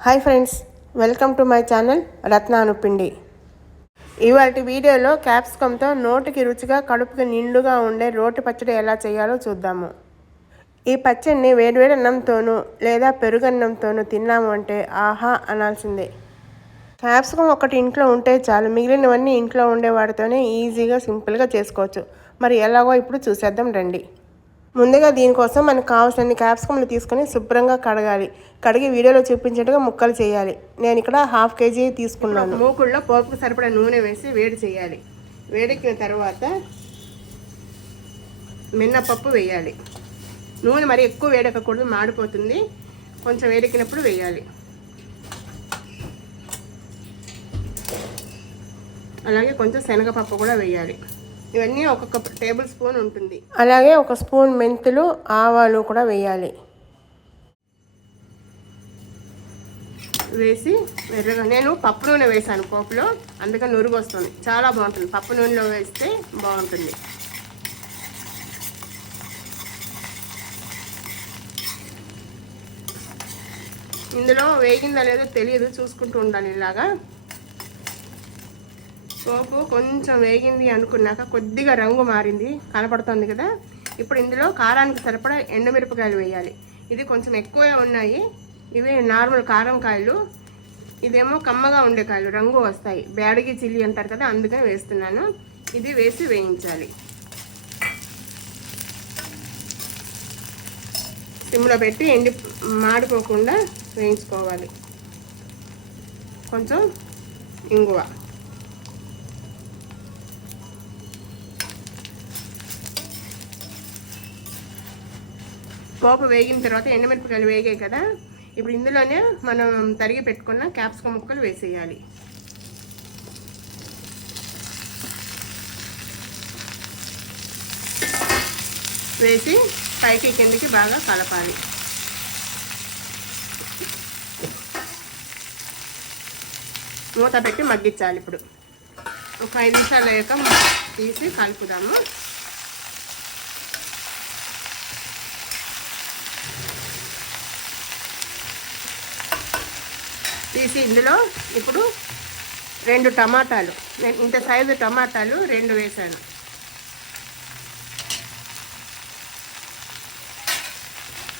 Hi friends welcome to my channel రత్నాను పిండి ఇవాటి వీడియోలో క్యాప్సికంతో నోటికి రుచిగా కడుపుకి నిండుగా ఉండే రోటి పచ్చడి ఎలా చేయాలో చూద్దాము. ఈ పచ్చడిని వేడివేడి అన్నంతోనూ లేదా పెరుగన్నంతోనూ తిన్నాము అంటే ఆహా అనాల్సిందే. క్యాప్సికం ఒకటి ఇంట్లో ఉంటే చాలు మిగిలినవన్నీ ఇంట్లో ఉండే వాటితోనే ఈజీగా సింపుల్గా చేసుకోవచ్చు. మరి ఎలాగో ఇప్పుడు చూసేద్దాం రండి. ముందుగా దీనికోసం మనకు కావాల్సిన క్యాప్సికమ్లు తీసుకొని శుభ్రంగా కడగాలి. కడిగి వీడియోలో చూపించినట్టుగా ముక్కలు చేయాలి. నేను ఇక్కడ హాఫ్ కేజీ తీసుకున్నాను. మూకుల్లో పోపుకు సరిపడా నూనె వేసి వేడి చేయాలి. వేడెక్కిన తర్వాత మిన్నపప్పు వేయాలి. నూనె మరి ఎక్కువ వేడెక్కకూడదు మాడిపోతుంది. కొంచెం వేడెక్కినప్పుడు వేయాలి. అలాగే కొంచెం శనగపప్పు కూడా వేయాలి. ఇవన్నీ ఒక్కొక్క టేబుల్ స్పూన్ ఉంటుంది. అలాగే ఒక స్పూన్ మెంతులు ఆవాలు కూడా వేయాలి. వేసి ఎర్రగా నేను పప్పు నూనె వేసాను పోపులో అందుకని నురుగు వస్తుంది. చాలా బాగుంటుంది. పప్పు నూనెలో వేస్తే బాగుంటుంది. ఇందులో వేగిందా లేదో తెలియదు చూసుకుంటూ ఉండాలి ఇలాగా. పోపు కొంచెం వేగింది అనుకున్నాక కొద్దిగా రంగు మారింది కనపడుతుంది కదా. ఇప్పుడు ఇందులో కారానికి సరిపడా ఎండుమిరపకాయలు వేయాలి. ఇది కొంచెం ఎక్కువే ఉన్నాయి. ఇవి నార్మల్ కారం కాయలు. ఇదేమో కమ్మగా ఉండే కాయలు రంగు వస్తాయి. బ్యాడగి చిల్లి అంటారు కదా అందుకని వేస్తున్నాను. ఇది వేసి వేయించాలి. సిమ్లో పెట్టి ఎండి మాడిపోకుండా వేయించుకోవాలి. కొంచెం ఇంగువ. పోపు వేగిన తర్వాత ఎండుమిరపకాయలు వేగాయి కదా. ఇప్పుడు ఇందులోనే మనం తరిగి పెట్టుకున్న క్యాప్సికం ముక్కలు వేసేయాలి. వేసి పైకి కిందికి బాగా కలపాలి. మూత పెట్టి మగ్గించాలి ఇప్పుడు. ఒక ఐదు నిమిషాలు అయ్యాక తీసి కలుపుదాము. తీసి ఇందులో ఇప్పుడు రెండు టమాటాలు. నేను ఇంత సైజు టమాటాలు రెండు వేసాను.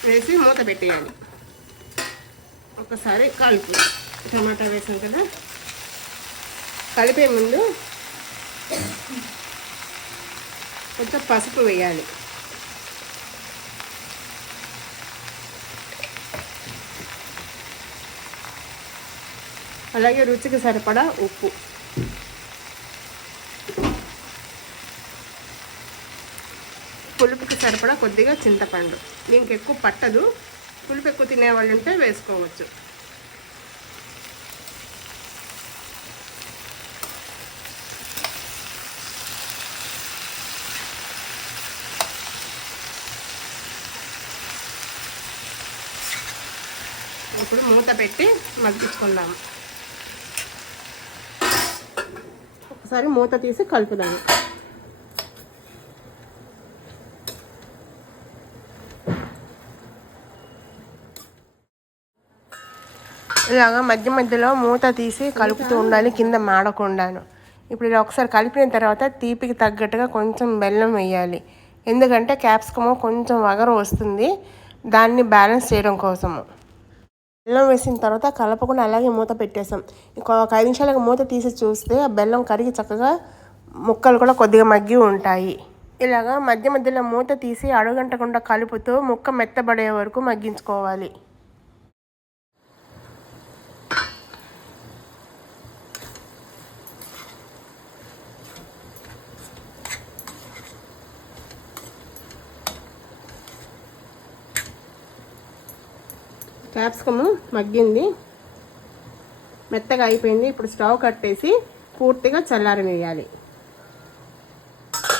వేసి మూత పెట్టేయాలి. ఒకసారి కలుపు. టమాటా వేసాం కదా. కలిపే ముందు కొంచెం పసుపు వేయాలి. అలాగే రుచికి సరిపడా ఉప్పు. పులుపుకి సరిపడా కొద్దిగా చింతపండు. దీనికి ఎక్కువ పట్టదు. పులుపు ఎక్కువ తినేవాళ్ళు ఉంటే వేసుకోవచ్చు. ఇప్పుడు మూత పెట్టి మగ్గించుకుందాము ఒకసారి మూత తీసి కలుపుదాము. ఇలాగా మధ్య మధ్యలో మూత తీసి కలుపుతూ ఉండాలి కింద మాడకుండాను. ఇప్పుడు ఇలా ఒకసారి కలిపిన తర్వాత తీపికి తగ్గట్టుగా కొంచెం బెల్లం వేయాలి. ఎందుకంటే క్యాప్సికము కొంచెం వగరు వస్తుంది. దాన్ని బ్యాలెన్స్ చేయడం కోసము. బెల్లం వేసిన తర్వాత కలపకుండా అలాగే మూత పెట్టేసాం ఒక ఐదు నిమిషాలకు మూత తీసి చూస్తే ఆ బెల్లం కరిగి చక్కగా ముక్కలు కూడా కొద్దిగా మగ్గి ఉంటాయి. ఇలాగా మధ్య మధ్యలో మూత తీసి అడుగంటకుండా కలుపుతూ ముక్క మెత్తబడే వరకు మగ్గించుకోవాలి. క్యాప్సికము మగ్గింది. మెత్తగా అయిపోయింది. ఇప్పుడు స్టవ్ కట్టేసి పూర్తిగా చల్లారనివ్వాలి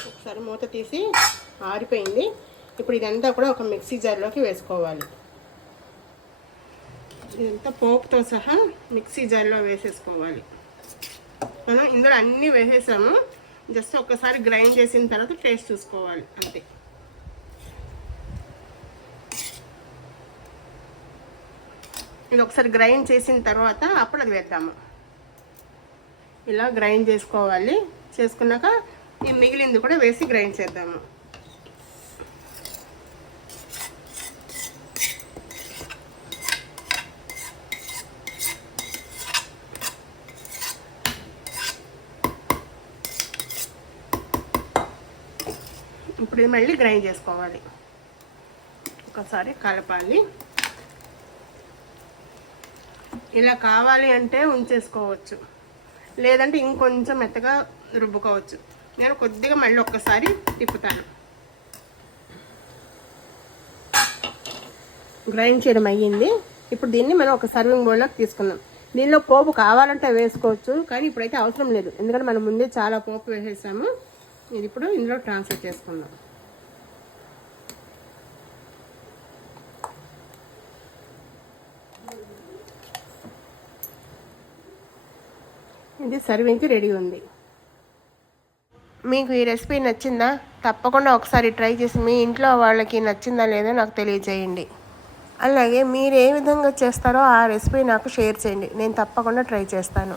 ఒకసారి మూత తీసి ఆరిపోయింది. ఇప్పుడు ఇదంతా కూడా ఒక మిక్సీ జార్లోకి వేసుకోవాలి. ఇదంతా పోపుతో సహా మిక్సీ జార్లో వేసేసుకోవాలి. మనం ఇందులో అన్నీ వేసేసాము. జస్ట్ ఒక్కసారి గ్రైండ్ చేసిన తర్వాత టేస్ట్ చూసుకోవాలి. అంతే. ఇది ఒకసారి గ్రైండ్ చేసిన తర్వాత అప్పుడు అది వేద్దాము. ఇలా గ్రైండ్ చేసుకోవాలి. చేసుకున్నాక ఈ మిగిలింది కూడా వేసి గ్రైండ్ చేద్దాము. ఇప్పుడు మళ్ళీ గ్రైండ్ చేసుకోవాలి. ఒకసారి కలపాలి. ఇలా కావాలి అంటే ఉంచేసుకోవచ్చు. లేదంటే ఇంకొంచెం మెత్తగా రుబ్బుకోవచ్చు. నేను కొద్దిగా మళ్ళీ ఒక్కసారి తిప్పుతాను. గ్రైండ్ చేయడం అయ్యింది. ఇప్పుడు దీన్ని మనం ఒక సర్వింగ్ బౌల్లోకి తీసుకుందాం. దీనిలో పోపు కావాలంటే వేసుకోవచ్చు కానీ ఇప్పుడైతే అవసరం లేదు. ఎందుకంటే మనం ముందే చాలా పోపు వేసేసాము. ఇది ఇప్పుడు ఇందులో ట్రాన్స్ఫర్ చేసుకుందాం. ఇది సర్వింగ్కి రెడీ ఉంది. మీకు ఈ రెసిపీ నచ్చిందా? తప్పకుండా ఒకసారి ట్రై చేసి మీ ఇంట్లో వాళ్ళకి నచ్చిందా లేదో నాకు తెలియజేయండి. అలాగే మీరు ఏ విధంగా చేస్తారో ఆ రెసిపీ నాకు షేర్ చేయండి. నేను తప్పకుండా ట్రై చేస్తాను.